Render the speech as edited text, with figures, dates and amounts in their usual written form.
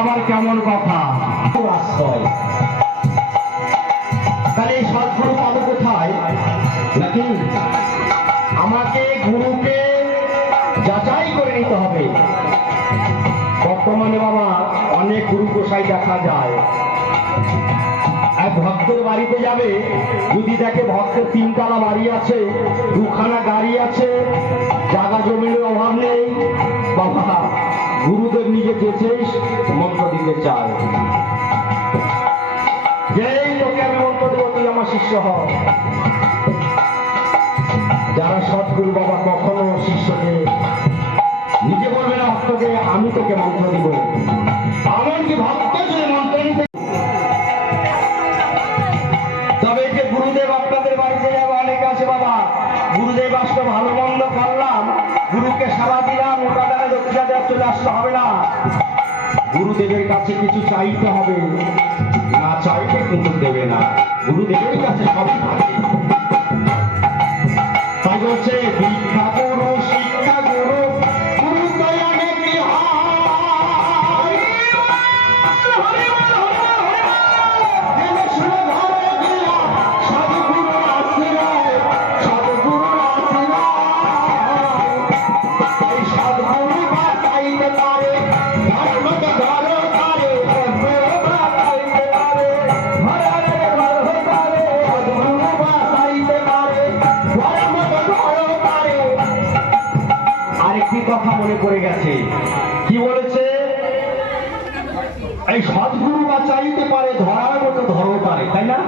আবার কেমন কথা? আশ্রয় তাহলে এই সদ্গুরু পাবো কোথায়? নাকি আমাকে গুরুকে যাচাই করে নিতে হবে। বর্তমানে বাবা অনেক গুরু গোসাই দেখা যায়, এক ভক্তের বাড়িতে যাবে, যদি দেখে ভক্তের 3 তলা বাড়ি আছে, 2খানা গাড়ি আছে, জায়গা জমির অভাব নেই, বাবা গুরুদেব নিজে যেচেই মন্ত্র দিতে চায়, যেই লোকে আমি মন্ত্র দেব তুই আমার শিষ্য হ। যারা সৎগুরু বাবা কখনো শিষ্যকে নিজে বলবে না ভক্তকে আমি তোকে মন্ত্র দিব, এমনকি ভক্ত যদি মন্ত্র নিতে। তবে যে গুরুদেব আপনাদের বাড়িতে যাবে অনেকে আছে বাবা, গুরুদেব আসলে ভালো মন্দ করলাম, গুরুকে সারা দিলাম, ওটা দ্বারা দক্ষিণা দেওয়া চলে আসতে হবে না, গুরুদেবের কাছে কিছু চাইতে হবে, না চাইলে কিন্তু দেবে না, গুরুদেবের কাছে সবই থাকে। তাই বলছে দীক্ষা গুরু শিক্ষা গুরু গুরু দয়ালে কি হয়, জেনে শুনে ধরে দিয়া সদ্গুরুর আশীর্বাদ, সদ্গুরুর আশীর্বাদ। এই সদ্গুরু বাঁচাইতে পারে ধর্মকে ধরো পারে, সদ্গুরু বাঁচাইতে পারে ধর্মকে ধরো পারে, সদ্গুরু বাঁচাইতে পারে ধর্মকে ধরো পারে। আরেকটি কথা মনে পড়ে গেছে, কি বলেছে? এই সদ্গুরু বাঁচাইতে পারে ধরার মতো ধরো পারে, তাই না?